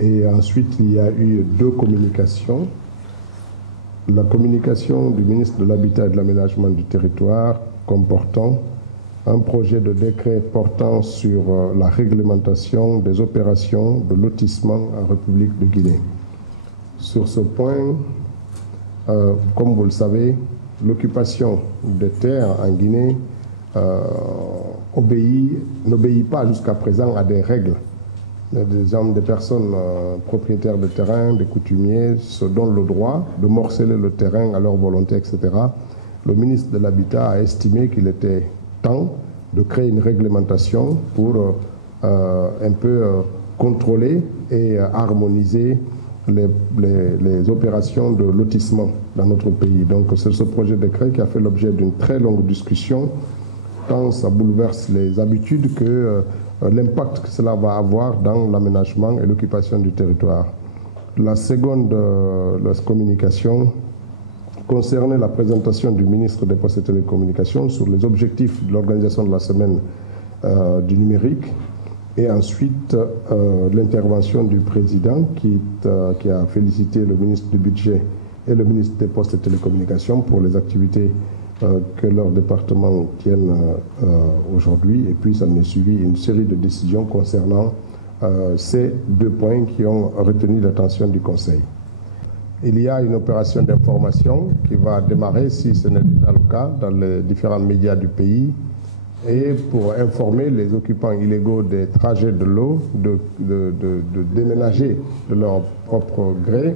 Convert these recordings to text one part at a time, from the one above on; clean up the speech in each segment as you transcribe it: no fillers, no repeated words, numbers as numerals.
Et ensuite, il y a eu 2 communications. La communication du ministre de l'Habitat et de l'Aménagement du Territoire comportant un projet de décret portant sur la réglementation des opérations de lotissement en République de Guinée. Sur ce point, comme vous le savez, l'occupation des terres en Guinée n'obéit pas jusqu'à présent à des règles. Des personnes propriétaires de terrain, des coutumiers, se donnent le droit de morceler le terrain à leur volonté, etc. Le ministre de l'Habitat a estimé qu'il était temps de créer une réglementation pour un peu contrôler et harmoniser les opérations de lotissement dans notre pays. Donc c'est ce projet de décret qui a fait l'objet d'une très longue discussion, tant ça bouleverse les habitudes que l'impact que cela va avoir dans l'aménagement et l'occupation du territoire. La seconde communication concernait la présentation du ministre des Postes et Télécommunications sur les objectifs de l'organisation de la semaine du numérique et ensuite l'intervention du président qui a félicité le ministre du Budget et le ministre des Postes et Télécommunications pour les activités que leur département tiennent aujourd'hui. Et puis, ça en est suivi une série de décisions concernant ces 2 points qui ont retenu l'attention du Conseil. Il y a une opération d'information qui va démarrer, si ce n'est déjà le cas, dans les différents médias du pays, et pour informer les occupants illégaux des trajets de l'eau de déménager de leur propre gré.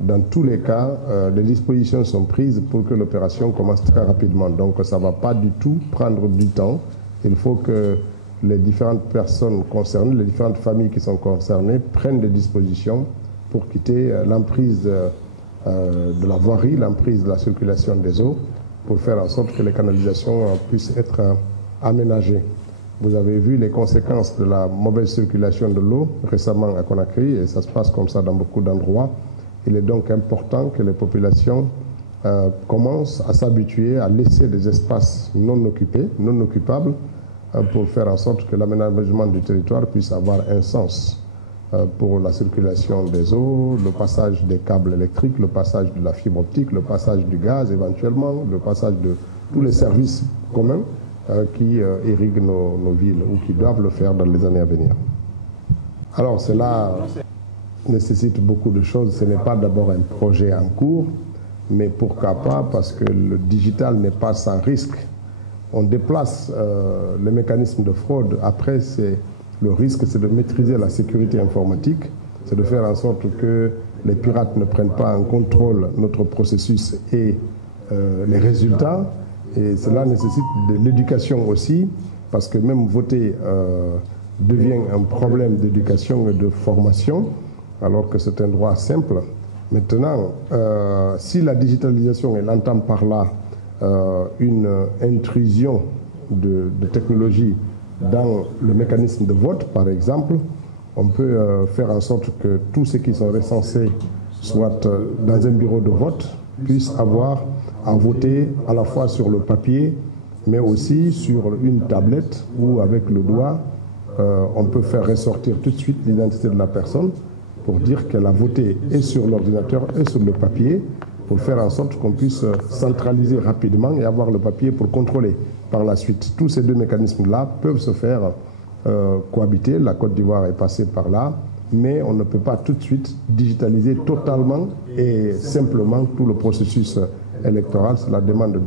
Dans tous les cas, les dispositions sont prises pour que l'opération commence très rapidement. Donc ça ne va pas du tout prendre du temps. Il faut que les différentes personnes concernées, les différentes familles qui sont concernées prennent des dispositions pour quitter l'emprise de la voirie, l'emprise de la circulation des eaux, pour faire en sorte que les canalisations puissent être aménagées. Vous avez vu les conséquences de la mauvaise circulation de l'eau récemment à Conakry, et ça se passe comme ça dans beaucoup d'endroits. Il est donc important que les populations commencent à s'habituer à laisser des espaces non occupés, non occupables, pour faire en sorte que l'aménagement du territoire puisse avoir un sens pour la circulation des eaux, le passage des câbles électriques, le passage de la fibre optique, le passage du gaz éventuellement, le passage de tous les services communs qui irriguent nos villes ou qui doivent le faire dans les années à venir. Alors cela nécessite beaucoup de choses. Ce n'est pas d'abord un projet en cours, mais pourquoi pas, parce que le digital n'est pas sans risque. On déplace les mécanismes de fraude. Après, le risque, c'est de maîtriser la sécurité informatique, c'est de faire en sorte que les pirates ne prennent pas en contrôle notre processus et les résultats. Et cela nécessite de l'éducation aussi, parce que même voter devient un problème d'éducation et de formation, alors que c'est un droit simple. Maintenant, si la digitalisation, elle entend par là une intrusion de technologie dans le mécanisme de vote, par exemple, on peut faire en sorte que tous ceux qui sont recensés soient dans un bureau de vote puissent avoir à voter à la fois sur le papier, mais aussi sur une tablette où, avec le doigt, on peut faire ressortir tout de suite l'identité de la personne pour dire qu'elle a voté et sur l'ordinateur et sur le papier, pour faire en sorte qu'on puisse centraliser rapidement et avoir le papier pour contrôler par la suite. Tous ces 2 mécanismes-là peuvent se faire cohabiter. La Côte d'Ivoire est passée par là, mais on ne peut pas tout de suite digitaliser totalement et simplement tout le processus électoral. Cela demande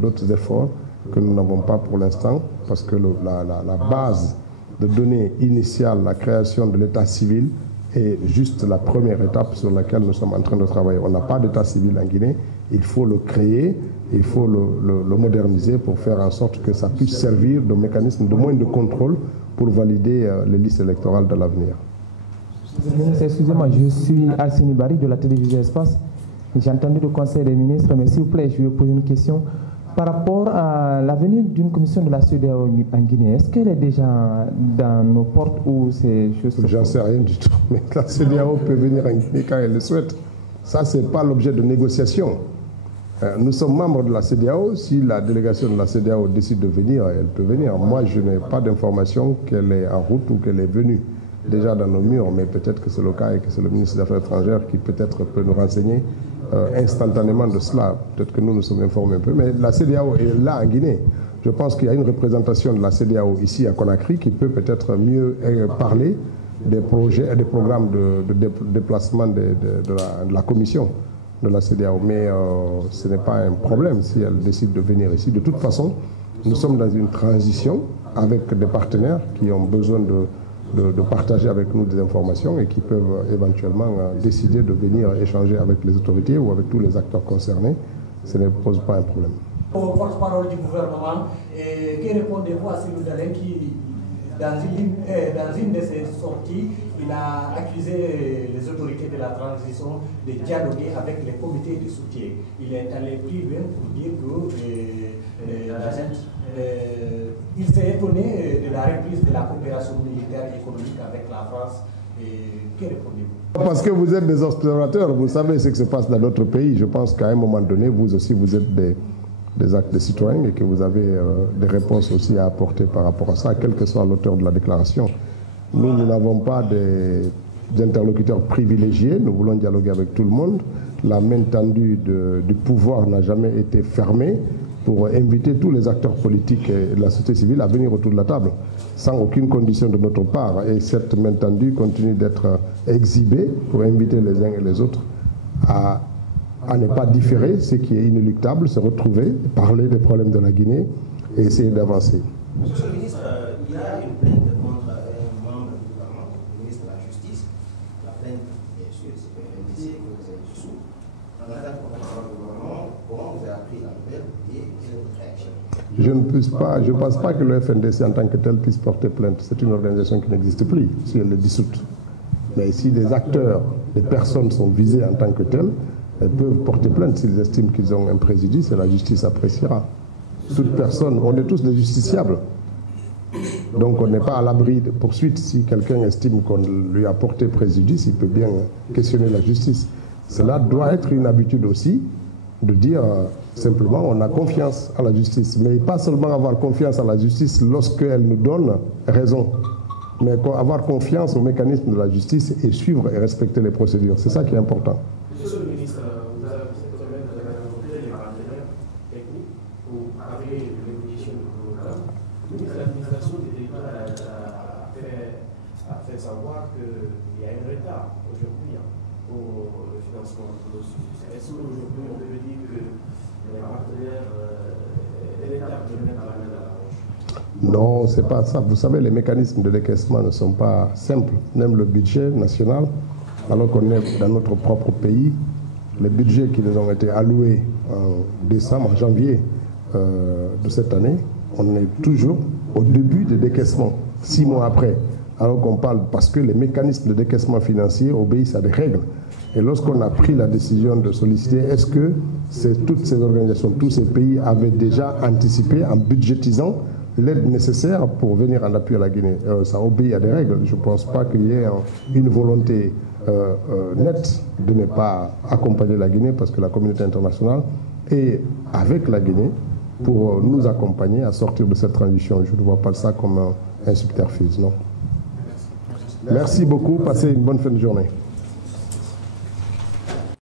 d'autres efforts que nous n'avons pas pour l'instant, parce que la base de données initiale, la création de l'état civil, est juste la première étape sur laquelle nous sommes en train de travailler. On n'a pas d'état civil en Guinée, il faut le créer, il faut le moderniser pour faire en sorte que ça puisse servir de mécanisme de moins de contrôle pour valider les listes électorales de l'avenir. Excusez-moi, je suis Alcini Bari de la télévision Espace. J'ai entendu le Conseil des ministres, mais s'il vous plaît, je vais poser une question. Par rapport à la venue d'une commission de la CEDEAO en Guinée, est-ce qu'elle est déjà dans nos portes ou c'est juste... J'en sais rien du tout, mais la CEDEAO peut venir en Guinée quand elle le souhaite. Ça, ce n'est pas l'objet de négociation. Nous sommes membres de la CEDEAO. Si la délégation de la CEDEAO décide de venir, elle peut venir. Moi, je n'ai pas d'information qu'elle est en route ou qu'elle est venue déjà dans nos murs, mais peut-être que c'est le cas et que c'est le ministre des Affaires étrangères qui peut-être peut nous renseigner instantanément de cela. Peut-être que nous sommes informés un peu, mais la CEDEAO est là en Guinée. Je pense qu'il y a une représentation de la CEDEAO ici à Conakry qui peut peut-être mieux parler des projets et des programmes de déplacement de la commission de la CEDEAO. Mais ce n'est pas un problème si elle décide de venir ici. De toute façon, nous sommes dans une transition avec des partenaires qui ont besoin de partager avec nous des informations et qui peuvent éventuellement décider de venir échanger avec les autorités ou avec tous les acteurs concernés. Ça ne pose pas un problème. Au porte-parole du gouvernement, que répondez-vous à Cellou Dalein qui, dans une de ses sorties, il a accusé les autorités de la transition de dialoguer avec les comités de soutien. Il est allé plus loin pour dire qu'il s'est étonné de la reprise de la coopération militaire et économique avec la France. Que répondez-vous? Parce que vous êtes des observateurs, vous savez ce qui se passe dans d'autres pays. Je pense qu'à un moment donné, vous aussi, vous êtes des actes de citoyens et que vous avez des réponses aussi à apporter par rapport à ça, quel que soit l'auteur de la déclaration. Nous n'avons pas des interlocuteurs privilégiés, nous voulons dialoguer avec tout le monde. La main tendue du pouvoir n'a jamais été fermée pour inviter tous les acteurs politiques et de la société civile à venir autour de la table, sans aucune condition de notre part. Et cette main tendue continue d'être exhibée pour inviter les uns et les autres à ne pas différer, ce qui est inéluctable, se retrouver, parler des problèmes de la Guinée et essayer d'avancer. Monsieur le ministre, il y a une plainte contre un membre du gouvernement, le ministre de la Justice. La plainte, bien sûr, c'est un dossier que vous avez dissous. En tant que porte-parole du gouvernement, comment vous avez appris la nouvelle et quelle est votre réaction? Je ne pense pas que le FNDC en tant que tel puisse porter plainte. C'est une organisation qui n'existe plus, si elle est dissoute. Mais si des acteurs, des personnes sont visées en tant que telles, elles peuvent porter plainte s'ils estiment qu'ils ont un préjudice et la justice appréciera. Toute personne, on est tous des justiciables. Donc on n'est pas à l'abri de poursuites. Si quelqu'un estime qu'on lui a porté préjudice, il peut bien questionner la justice. Cela doit être une habitude aussi de dire simplement on a confiance à la justice. Mais pas seulement avoir confiance à la justice lorsqu'elle nous donne raison, mais avoir confiance au mécanisme de la justice et suivre et respecter les procédures. C'est ça qui est important. Monsieur le ministre, vous avez rencontré les partenaires techniques pour parler de l'évolution du programme. Le ministre de l'administration des territoires a fait savoir qu'il y a un retard aujourd'hui pour le financement de nos sujets. Est-ce qu'aujourd'hui on peut dire que les partenaires et l'État peuvent mettre la main dans la poche? Non, c'est pas ça. Vous savez, les mécanismes de décaissement ne sont pas simples. Même le budget national, alors qu'on est dans notre propre pays, les budgets qui nous ont été alloués en décembre, en janvier de cette année, on est toujours au début des décaissements, 6 mois après. Alors qu'on parle, parce que les mécanismes de décaissement financier obéissent à des règles. Et lorsqu'on a pris la décision de solliciter, est-ce que toutes ces organisations, tous ces pays avaient déjà anticipé en budgétisant l'aide nécessaire pour venir en appui à la Guinée? Ça obéit à des règles. Je ne pense pas qu'il y ait une volonté nette de ne pas accompagner la Guinée parce que la communauté internationale est avec la Guinée pour nous accompagner à sortir de cette transition. Je ne vois pas ça comme un subterfuge, non. Merci beaucoup. Passez une bonne fin de journée.